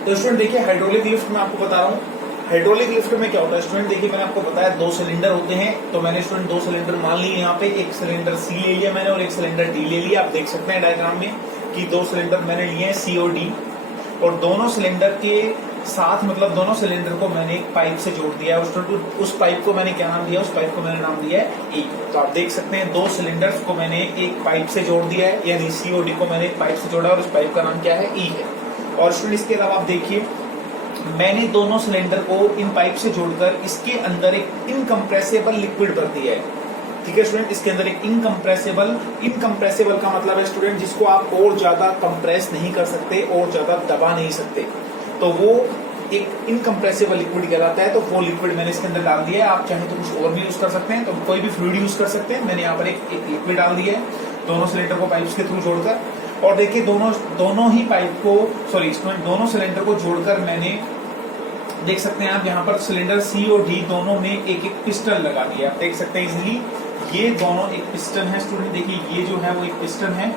तो स्टूडेंट देखिए hydraulic lift में आपको बता रहा हूँ, हाइड्रोलिक लिफ्ट में क्या होता है स्टूडेंट। देखिए मैंने आपको बताया 2 सिलेंडर होते हैं, तो मैंने स्टूडेंट 2 सिलेंडर मान लिए यहाँ पे, एक सिलेंडर सी ले लिया मैंने और एक सिलेंडर डी ले लिया। आप देख सकते हैं डायग्राम में कि 2 सिलेंडर मैंने लिए हैं सी और डी, और दोनों सिलेंडर के साथ मतलब दोनों सिलेंडर को मैंने एक पाइप से जोड़ दिया है। उस पाइप को मैंने क्या नाम दिया, उस पाइप को मैंने नाम दिया है ई। तो आप देख सकते हैं 2 सिलेंडर्स को मैंने एक पाइप से जोड़ दिया है, यानी सी और डी को मैंने एक पाइप से जोड़ा और उस पाइप का नाम क्या है, ई है। और स्टूडेंट इसके अलावा आप देखिए मैंने दोनों सिलेंडर को इन पाइप से जोड़कर इसके अंदर एक इनकम्प्रेसिबल लिक्विड भर दिया है। ठीक है स्टूडेंट, इसके अंदर एक इनकम्प्रेसिबल का मतलब है स्टूडेंट जिसको आप और ज्यादा कंप्रेस नहीं कर सकते और ज्यादा दबा नहीं सकते, तो वो एक इनकम्प्रेसिबल लिक्विड कहलाता है। तो वो लिक्विड मैंने इसके अंदर डाल दिया है। आप चाहे तो कुछ और भी यूज कर सकते हैं, तो कोई भी फ्लूइड यूज कर सकते हैं। मैंने यहाँ पर एक लिक्विड डाल दिया है दोनों सिलेंडर को पाइप्स के थ्रू जोड़कर। और देखिए दोनों ही पाइप को स्टूडेंट दोनों सिलेंडर को जोड़कर मैंने देख सकते हैं आप यहाँ पर सिलेंडर सी और डी दोनों में एक एक पिस्टन लगा दिया। आप देख सकते हैं इजिली ये दोनों एक पिस्टन है स्टूडेंट। देखिए ये जो है वो एक पिस्टन है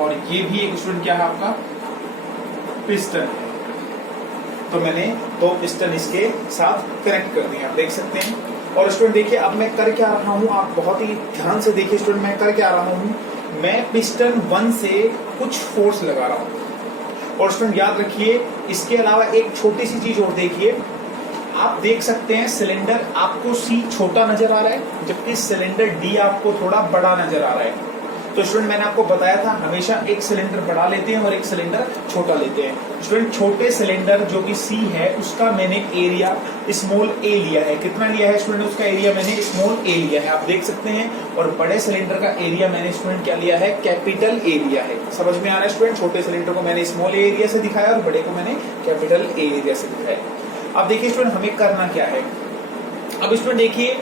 और ये भी एक स्टूडेंट क्या है आपका पिस्टन है। तो मैंने 2 पिस्टन इसके साथ कनेक्ट कर दिए, आप देख सकते हैं। और स्टूडेंट देखिए अब मैं कर क्या रहा हूँ, आप बहुत ही ध्यान से देखिए स्टूडेंट मैं कर क्या रहा हूँ, मैं पिस्टन 1 से कुछ फोर्स लगा रहा हूँ। और स्टूडेंट याद रखिए इसके अलावा एक छोटी सी चीज और देखिए, आप देख सकते हैं सिलेंडर आपको सी छोटा नजर आ रहा है जबकि सिलेंडर डी आपको थोड़ा बड़ा नजर आ रहा है। तो स्टूडेंट मैंने आपको बताया था हमेशा एक सिलेंडर बड़ा लेते हैं और एक सिलेंडर छोटा लेते हैं। स्टूडेंट छोटे सिलेंडर जो कि सी है उसका मैंने एरिया स्मॉल ए लिया है। कितना लिया है स्टूडेंट, उसका एरिया मैंने स्मॉल ए लिया है, आप देख सकते हैं। और बड़े सिलेंडर का एरिया मैंने स्टूडेंट क्या लिया है, कैपिटल ए लिया है। समझ में आ रहा है स्टूडेंट, छोटे सिलेंडर को मैंने स्मॉल एरिया से दिखाया और बड़े को मैंने कैपिटल ए एरिया से दिखाया। अब देखिए स्टूडेंट हमें करना क्या है। अब स्टूडेंट देखिए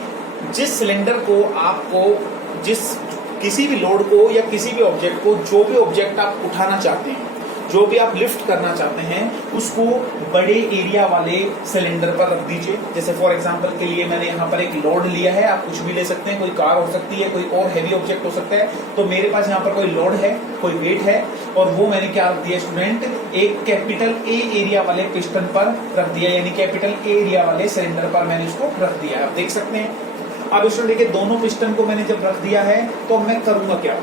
जिस सिलेंडर को आपको किसी भी लोड को या किसी भी ऑब्जेक्ट को, जो भी ऑब्जेक्ट आप उठाना चाहते हैं, जो भी आप लिफ्ट करना चाहते हैं, उसको बड़े एरिया वाले सिलेंडर पर रख दीजिए। जैसे फॉर एग्जांपल के लिए मैंने यहाँ पर एक लोड लिया है, आप कुछ भी ले सकते हैं, कोई कार हो सकती है, कोई और हैवी ऑब्जेक्ट हो सकता है। तो मेरे पास यहाँ पर कोई लोड है, कोई वेट है, और वो मैंने क्या रख दिया स्टूडेंट, एक कैपिटल ए एरिया वाले पिस्टन पर रख दिया, यानी कैपिटल ए एरिया वाले सिलेंडर पर मैंने उसको रख दिया, आप देख सकते हैं। अब स्टूडेंट देखिए दोनों पिस्टन को मैंने जब रख दिया है तो मैं करूंगा क्या।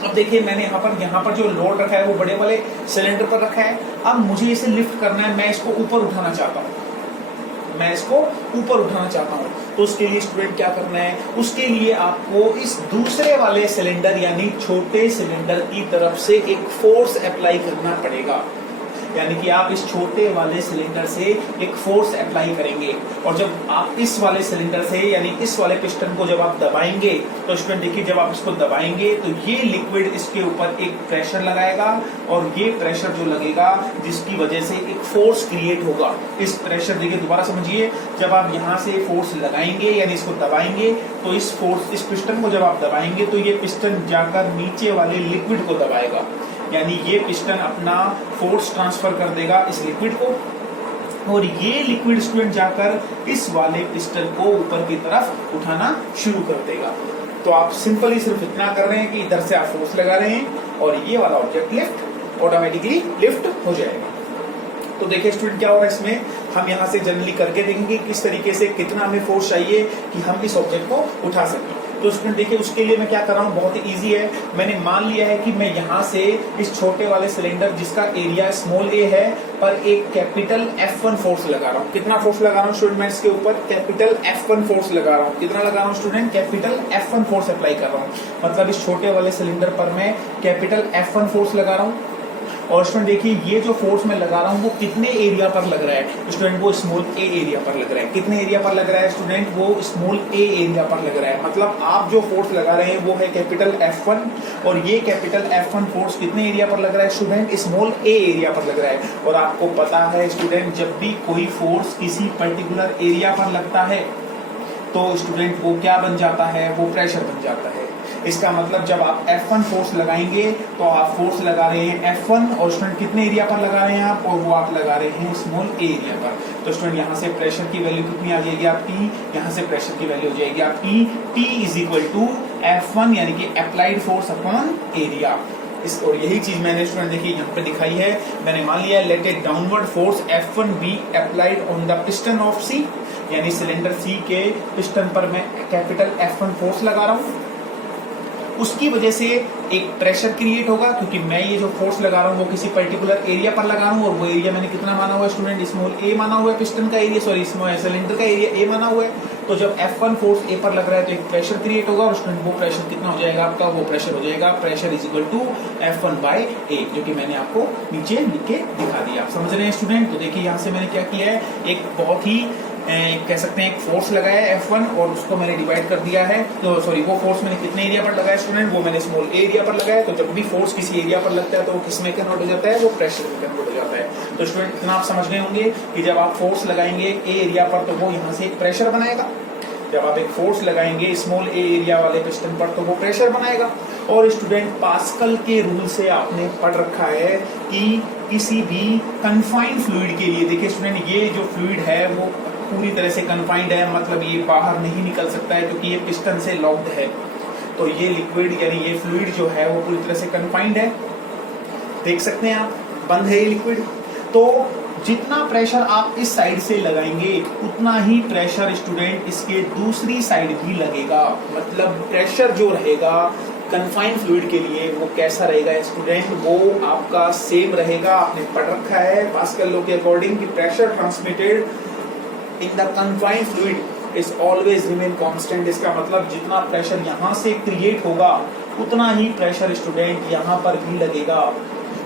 अब देखिए मैंने यहाँ पर जो लोड रखा है वो बड़े वाले सिलेंडर पर रखा है। अब मुझे इसे लिफ्ट करना है, मैं इसको ऊपर उठाना चाहता हूँ, तो उसके लिए स्टूडेंट क्या करना है, उसके लिए आपको इस दूसरे वाले सिलेंडर यानी छोटे सिलेंडर की तरफ से एक फोर्स अप्लाई करना पड़ेगा। यानी कि आप इस छोटे वाले सिलेंडर से एक फोर्स अप्लाई करेंगे, और जब आप इस वाले सिलेंडर से यानी इस वाले पिस्टन को जब आप दबाएंगे तो स्टूडेंट देखिए जब आप इसको दबाएंगे तो ये लिक्विड इसके ऊपर एक प्रेशर लगाएगा, और ये प्रेशर जो लगेगा जिसकी वजह से एक फोर्स क्रिएट होगा। इस प्रेशर देखिए दोबारा समझिए, जब आप यहाँ से फोर्स लगाएंगे यानी इसको दबाएंगे तो इस पिस्टन को जब आप दबाएंगे तो ये पिस्टन जाकर नीचे वाले लिक्विड को दबाएगा, यानी ये पिस्टन अपना फोर्स ट्रांसफर कर देगा इस लिक्विड को, और ये लिक्विड स्टूडेंट जाकर इस वाले पिस्टन को ऊपर की तरफ उठाना शुरू कर देगा। तो आप सिंपली सिर्फ इतना कर रहे हैं कि इधर से आप फोर्स लगा रहे हैं और ये वाला ऑब्जेक्ट लिफ्ट ऑटोमेटिकली लिफ्ट हो जाएगा। तो देखिए स्टूडेंट क्या होगा इसमें, हम यहाँ से जनरली करके देखेंगे किस तरीके से कितना हमें फोर्स चाहिए कि हम इस ऑब्जेक्ट को उठा सकें। तो स्टूडेंट देखिए उसके लिए मैं क्या कर रहा हूँ, बहुत ही इजी है। मैंने मान लिया है कि मैं यहाँ से इस छोटे वाले सिलेंडर जिसका एरिया स्मॉल ए है पर एक कैपिटल F1 फोर्स लगा रहा हूँ। कितना फोर्स लगा रहा हूँ स्टूडेंट, मैं इसके ऊपर कैपिटल F1 फोर्स लगा रहा हूँ। कितना लगा रहा हूँ student, capital F1 force apply कर रहा हूँ। मतलब इस छोटे वाले सिलेंडर पर मैं कैपिटल F1 फोर्स लगा रहा हूँ। और स्टूडेंट देखिए ये जो फोर्स मैं लगा रहा हूँ वो कितने एरिया पर लग रहा है स्टूडेंट, वो स्मॉल ए एरिया पर लग रहा है। कितने एरिया पर लग रहा है स्टूडेंट, वो स्मॉल ए एरिया पर लग रहा है। मतलब आप जो फोर्स लगा रहे हैं वो है कैपिटल F1, और ये कैपिटल F1 फोर्स कितने एरिया पर लग रहा है स्टूडेंट, स्मॉल ए एरिया पर लग रहा है। और आपको पता है स्टूडेंट जब भी कोई फोर्स किसी पर्टिकुलर एरिया पर लगता है तो स्टूडेंट वो क्या बन जाता है, वो प्रेशर बन जाता है। इसका मतलब जब आप F1 फोर्स लगाएंगे तो आप फोर्स लगा रहे हैं F1, और स्टूडेंट कितने एरिया पर लगा रहे हैं आप, और वो आप लगा रहे हैं स्मॉल ए एरिया पर। तो स्टूडेंट यहाँ से प्रेशर की वैल्यू कितनी आ जाएगी आपकी, यहाँ से प्रेशर की वैल्यू हो जाएगी आपकी P is equal to F1 यानी कि अप्लाइड फोर्स अपॉन एरिया। इस और यही चीज मैंने स्टूडेंट देखिए यहाँ पे दिखाई है। मैंने मान लिया let a downward force F1 be applied on the piston of C, यानी सिलेंडर C के पिस्टन पर मैं कैपिटल F1 फोर्स लगा रहा हूँ। उसकी वजह से एक प्रेशर क्रिएट होगा, क्योंकि मैं ये जो फोर्स लगा रहा हूँ वो किसी पर्टिकुलर एरिया पर लगा रहा हूँ, और वो एरिया मैंने कितना माना हुआ है स्टूडेंट, स्मॉल a माना हुआ है पिस्टन का एरिया, सॉरी स्मॉल सिलेंडर का एरिया a माना हुआ है। तो जब F1 फोर्स a पर लग रहा है तो एक प्रेशर क्रिएट होगा, और स्टूडेंट वो प्रेशर कितना हो जाएगा आपका, वो प्रेशर हो जाएगा pressure is equal to F1 by a, जो कि मैंने आपको नीचे लिख के दिखा दिया। आप समझ रहे हैं स्टूडेंट। तो देखिए यहाँ से मैंने क्या किया है, एक बहुत ही कह सकते हैं एक फोर्स लगाया है F1, और उसको मैंने डिवाइड कर दिया है। तो सॉरी वो फोर्स मैंने कितने एरिया पर लगाया स्टूडेंट, वो मैंने स्मॉल एरिया पर लगाया। तो जब भी फोर्स किसी एरिया पर लगता है तो वो किस में कन्वर्ट हो जाता है, वो प्रेशर में कन्वर्ट हो जाता है। तो स्टूडेंट इतना आप समझ गए होंगे कि जब आप फोर्स लगाएंगे ए एरिया पर तो वो यहाँ से एक प्रेशर बनाएगा, जब आप एक फोर्स लगाएंगे स्मॉल ए एरिया वाले पिस्टन पर तो वो प्रेशर बनाएगा। और स्टूडेंट पास्कल के रूल से आपने पढ़ रखा है कि किसी भी कन्फाइंड फ्लूइड के लिए, देखिए स्टूडेंट ये जो फ्लूइड है वो पूरी तरह से कन्फाइंड है, मतलब ये बाहर नहीं निकल सकता है क्योंकि ये पिस्टन से लॉक्ड है। तो ये लिक्विड यानी ये फ्लूइड जो है वो पूरी तरह से कन्फाइंड है, देख सकते हैं आप, बंद है ये लिक्विड। तो जितना प्रेशर आप इस साइड से लगाएंगे उतना ही प्रेशर स्टूडेंट इसके दूसरी साइड भी लगेगा। मतलब प्रेशर जो रहेगा कन्फाइंड फ्लूइड के लिए वो कैसा रहेगा स्टूडेंट, वो आपका सेम रहेगा। आपने पढ़ रखा है पास्कल लॉ के अकॉर्डिंग कि pressure transmitted in the confined fluid is always remain constant. इसका मतलब जितना प्रेशर यहाँ से क्रिएट होगा उतना ही प्रेशर स्टूडेंट यहाँ पर भी लगेगा।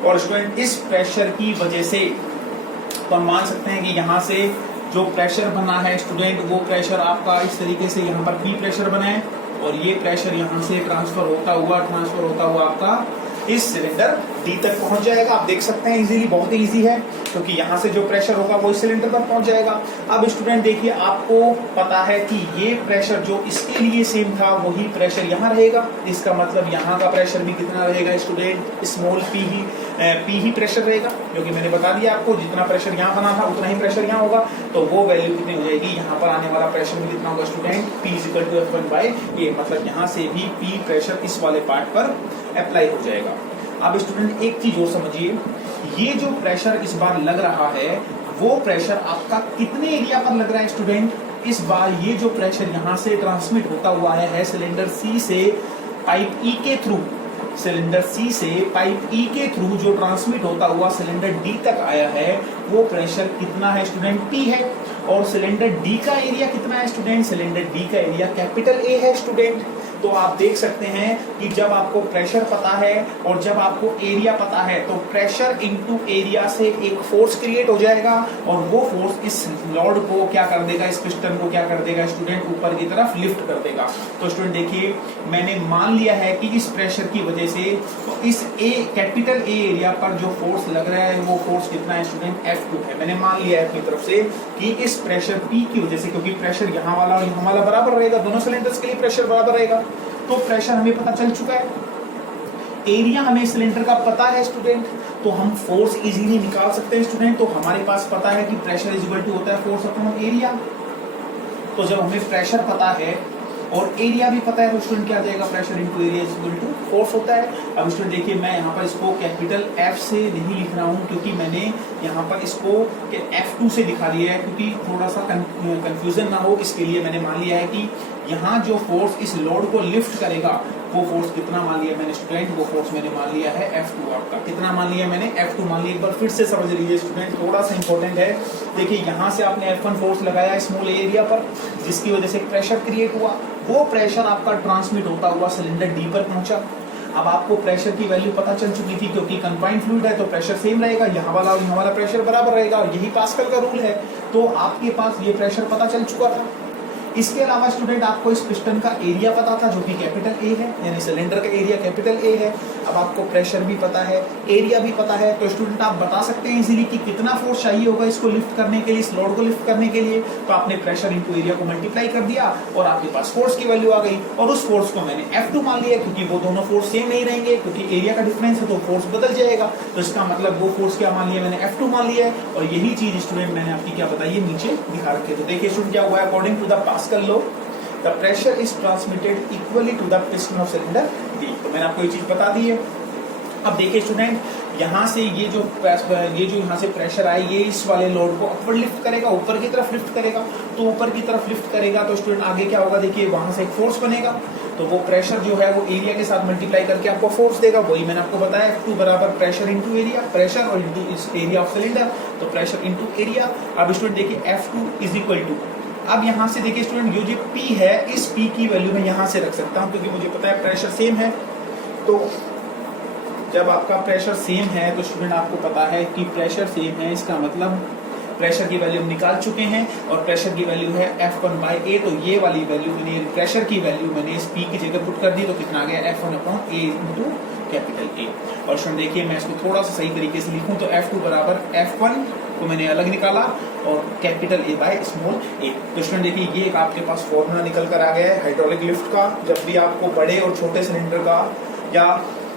और स्टूडेंट इस प्रेशर की वजह से तो हम मान सकते हैं कि यहाँ से जो प्रेशर बना है स्टूडेंट वो प्रेशर आपका इस तरीके से यहाँ पर P प्रेशर बना है, और ये प्रेशर यहाँ से ट्रांसफर होता हुआ आपका इस सिलेंडर D तक पहुंच जाएगा। आप देख सकते हैं इजीली, बहुत ही इजी है, क्योंकि यहाँ से जो प्रेशर होगा वो इस सिलेंडर पर पहुंच जाएगा। अब स्टूडेंट देखिए आपको पता है कि ये प्रेशर जो इसके लिए सेम था वही प्रेशर यहाँ रहेगा। इसका मतलब यहाँ का प्रेशर भी कितना रहेगा स्टूडेंट, स्मॉल p ही प्रेशर रहेगा, क्योंकि मैंने बता दिया आपको जितना प्रेशर यहाँ बना था उतना ही प्रेशर यहाँ होगा। तो वो वैल्यू कितनी हो जाएगी, यहाँ पर आने वाला प्रेशर भी कितना होगा student, P is equal to F1 by A, मतलब यहाँ से भी P प्रेशर इस वाले पार्ट पर अप्लाई हो जाएगा। अब स्टूडेंट एक चीज और समझिए, ये जो प्रेशर इस बार लग रहा है वो प्रेशर आपका कितने एरिया पर लग रहा है स्टूडेंट, इस बार ये जो प्रेशर यहाँ से ट्रांसमिट होता हुआ है सिलेंडर C से पाइप E के थ्रू, सिलेंडर C से पाइप E के थ्रू जो ट्रांसमिट होता हुआ सिलेंडर D तक आया है वो प्रेशर कितना है स्टूडेंट, P है। और सिलेंडर D का एरिया कितना है स्टूडेंट, सिलेंडर D का एरिया कैपिटल A है स्टूडेंट। तो आप देख सकते हैं कि जब आपको प्रेशर पता है और जब आपको एरिया पता है तो प्रेशर इनटू एरिया से एक फोर्स क्रिएट हो जाएगा, और वो फोर्स इस लॉर्ड को क्या कर देगा, इस पिस्टन को क्या कर देगा स्टूडेंट, ऊपर की तरफ लिफ्ट कर देगा। तो स्टूडेंट देखिए मैंने मान लिया है कि इस प्रेशर की वजह से तो इस कैपिटल ए एरिया पर जो फोर्स लग रहा है वो फोर्स कितना है स्टूडेंट, F2 है। मैंने मान लिया है अपनी तरफ से कि इस प्रेशर P की वजह से, क्योंकि प्रेशर यहाँ वाला और यहाँ वाला बराबर रहेगा, दोनों सिलेंडर्स के लिए प्रेशर बराबर रहेगा, तो प्रेशर हमें पता चल चुका है, एरिया हमें सिलेंडर का पता है स्टूडेंट, तो हम फोर्स इजीली निकाल सकते हैं स्टूडेंट। तो हमारे पास पता है कि प्रेशर इज इक्वल टू होता है फोर्स अपॉन एरिया। तो जब हमें प्रेशर पता है और एरिया भी पता है तो स्टूडेंट क्या आ जाएगा, pressure into area is equal to force होता है। अब स्टूडेंट देखिए मैं यहाँ पर इसको कैपिटल F से नहीं लिख रहा हूँ, क्योंकि मैंने यहाँ पर इसको F2 से दिखा दिया है, क्योंकि थोड़ा सा कंफ्यूजन ना हो इसके लिए मैंने मान लिया है कि यहाँ जो फोर्स इस लोड को लिफ्ट करेगा वो फोर्स कितना मान लिया मैंने स्टूडेंट, वो फोर्स मैंने मान लिया है F2। आपका कितना मान लिया मैंने, F2 मान लिया। एक बार फिर से समझ लीजिए स्टूडेंट, थोड़ा सा इंपॉर्टेंट है। देखिए यहाँ से आपने F1 फोर्स लगाया स्मॉल एरिया पर, जिसकी वजह से प्रेशर क्रिएट हुआ, वो प्रेशर आपका ट्रांसमिट होता हुआ सिलेंडर D पर पहुंचा। अब आपको प्रेशर की वैल्यू पता चल चुकी थी, क्योंकि कंफाइंड फ्लूइड है तो प्रेशर सेम रहेगा, यहाँ वाला और यहाँ वाला प्रेशर बराबर रहेगा, और यही पास्कल का रूल है। तो आपके पास ये प्रेशर पता चल चुका था। इसके अलावा स्टूडेंट आपको इस पिस्टन का एरिया पता था जो कि कैपिटल ए है, यानी सिलेंडर का एरिया कैपिटल ए है। अब आपको प्रेशर भी पता है, एरिया भी पता है, तो स्टूडेंट आप बता सकते हैं इजीली कि कितना फोर्स चाहिए होगा इसको लिफ्ट करने के लिए, इस लोड को लिफ्ट करने के लिए। तो आपने प्रेशर इनटू एरिया को मल्टीप्लाई कर दिया और आपके पास फोर्स की वैल्यू आ गई, और उस फोर्स को मैंने F2 मान लिया, क्योंकि वो दोनों फोर्स सेम नहीं रहेंगे, क्योंकि एरिया का डिफरेंस है तो फोर्स बदल जाएगा। तो इसका मतलब वो फोर्स क्या मान लिया मैंने, F2 मान लिया है। और यही चीज स्टूडेंट मैंने आपकी क्या बताई है, नीचे दिखा रखे। तो देखिए स्टूडेंट क्या हुआ है, according to the Pascal law the pressure is transmitted equally to the piston of cylinder D। तो मैंने आपको ये चीज बता दी है। अब देखिए स्टूडेंट, यहाँ से ये जो यहाँ से प्रेशर आए ये इस वाले लोड को अपवर्ड लिफ्ट करेगा, ऊपर की तरफ लिफ्ट करेगा। तो ऊपर की तरफ लिफ्ट करेगा तो स्टूडेंट आगे क्या होगा, देखिए वहां से एक फोर्स बनेगा। तो वो प्रेशर जो है वो एरिया के साथ मल्टीप्लाई करके आपको फोर्स देगा। वही मैंने आपको बताया F2 बराबर प्रेशर इंटू एरिया, प्रेशर और इंटू इस एरिया ऑफ सिलेंडर, तो प्रेशर इंटू एरिया। अब स्टूडेंट देखिए F2 इज इक्वल टू, अब यहाँ से देखिए स्टूडेंट जो P है इस P की वैल्यू मैं यहाँ से रख सकता हूँ क्योंकि मुझे पता है प्रेशर सेम है। तो जब आपका प्रेशर सेम है तो स्टूडेंट आपको पता है कि प्रेशर सेम है, इसका मतलब प्रेशर की वैल्यू हम निकाल चुके हैं और प्रेशर की वैल्यू है F1/A। तो ये वाली वैल्यू मैंने प्रेशर की वैल्यू मैंने इस P की जगह पुट कर दी, तो कितना आ गया F1/A इंटू कैपिटल A। और स्टूडेंट देखिए मैं इसको थोड़ा सा सही तरीके से लिखूं तो F2 बराबर F1 को मैंने अलग निकाला और capital A by small a। तो स्टूडेंट देखिए ये एक आपके पास फॉर्मूला निकल कर आ गया है हाइड्रोलिक लिफ्ट का। जब भी आपको बड़े और छोटे सिलेंडर का, या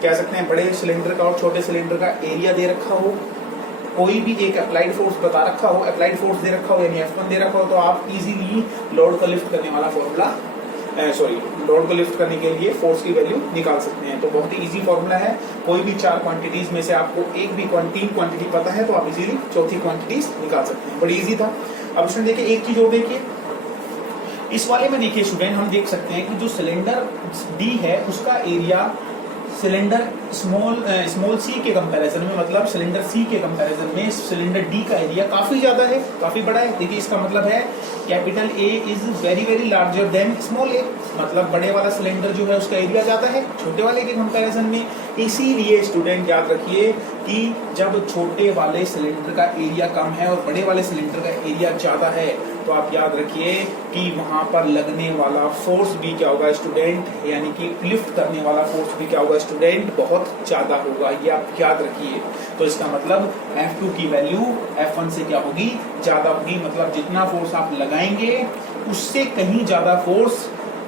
कह सकते हैं बड़े सिलेंडर का और छोटे सिलेंडर का एरिया दे रखा हो, कोई भी एक अप्लाइड फोर्स बता रखा हो, अप्लाइड फोर्स दे रखा हो यानी F1 दे रखा हो, तो आप इजीली लोड को लिफ्ट करने वाला फॉर्मूला लोड को लिफ्ट करने के लिए फोर्स की वैल्यू निकाल सकते हैं। तो बहुत ही इजी फॉर्मूला है। कोई भी 4 क्वांटिटीज में से आपको एक भी 3 क्वांटिटी पता है तो आप इजीली चौथी क्वांटिटीज निकाल सकते हैं। बड़ी इजी था। अब स्टूडेंट देखिए एक चीज और देखिए, इस वाले में देखिए स्टूडेंट हम देख सकते हैं कि जो सिलेंडर D है उसका एरिया सिलेंडर स्मॉल सी के कंपैरिजन में, मतलब सिलेंडर सी के कंपैरिजन में सिलेंडर डी का एरिया काफी ज्यादा है, काफी बड़ा है। देखिए इसका मतलब है capital A is very very larger than small A, मतलब बड़े वाला सिलेंडर जो है उसका एरिया ज्यादा है छोटे वाले के कंपैरिजन में। इसीलिए स्टूडेंट याद रखिए कि जब छोटे वाले सिलेंडर का एरिया कम है और बड़े वाले सिलेंडर का एरिया ज्यादा है तो आप याद रखिए कि वहां पर लगने वाला फोर्स भी क्या होगा स्टूडेंट, यानी कि लिफ्ट करने वाला फोर्स भी क्या होगा स्टूडेंट, बहुत ज्यादा होगा। ये आप याद रखिए। तो इसका मतलब F2 की वैल्यू F1 से क्या होगी, ज्यादा होगी। मतलब जितना फोर्स आप लगाएंगे उससे कहीं ज्यादा फोर्स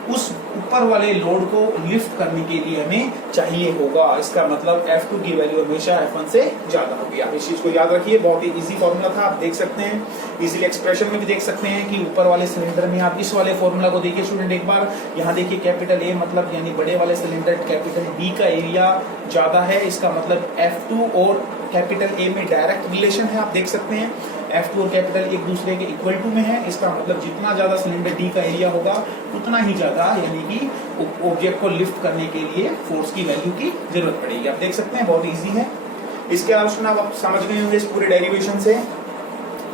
उस ऊपर वाले लोड को लिफ्ट करने के लिए हमें चाहिए होगा। इसका मतलब F2 की वैल्यू हमेशा F1 से ज्यादा होगी। आप इस चीज को याद रखिए। बहुत ही इजी फॉर्मूला था, आप देख सकते हैं इजीली एक्सप्रेशन में भी देख सकते हैं कि ऊपर वाले सिलेंडर में आप इस वाले फॉर्मूला को देखिए स्टूडेंट एक बार। यहाँ देखिए कैपिटल A मतलब यानी बड़े वाले सिलेंडर कैपिटल B का एरिया ज्यादा है, इसका मतलब F2 और कैपिटल A में डायरेक्ट रिलेशन है, आप देख सकते हैं F2 और कैपिटल एक दूसरे के इक्वल टू में है। इसका मतलब जितना ज्यादा सिलेंडर D का एरिया होगा उतना ही ज्यादा यानी कि ऑब्जेक्ट को लिफ्ट करने के लिए फोर्स की वैल्यू की जरूरत पड़ेगी। आप देख सकते हैं बहुत इजी है। इसके अलावा आप समझ गए होंगे इस पूरे डेरिवेशन से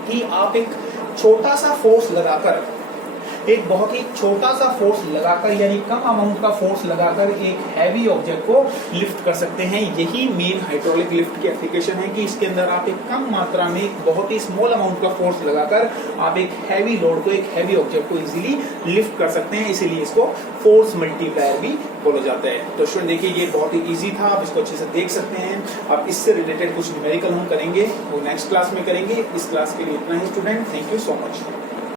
कि आप एक छोटा सा फोर्स लगाकर, एक बहुत ही छोटा सा फोर्स लगाकर यानी कम अमाउंट का फोर्स लगाकर एक हैवी ऑब्जेक्ट को लिफ्ट कर सकते हैं। यही मेन हाइड्रोलिक लिफ्ट की एप्लीकेशन है कि इसके अंदर आप एक कम मात्रा में एक बहुत ही स्मॉल अमाउंट का फोर्स लगाकर आप एक हैवी लोड को, एक हैवी ऑब्जेक्ट को इजीली लिफ्ट कर सकते हैं। इसीलिए इसको फोर्स मल्टीप्लायर भी बोला जाता है। तो स्टूडेंट देखिए ये बहुत ही इजी था, आप इसको अच्छे से देख सकते हैं। अब इससे रिलेटेड कुछ न्यूमेरिकल हम करेंगे वो नेक्स्ट क्लास में करेंगे। इस क्लास के लिए इतना ही student, thank you so much.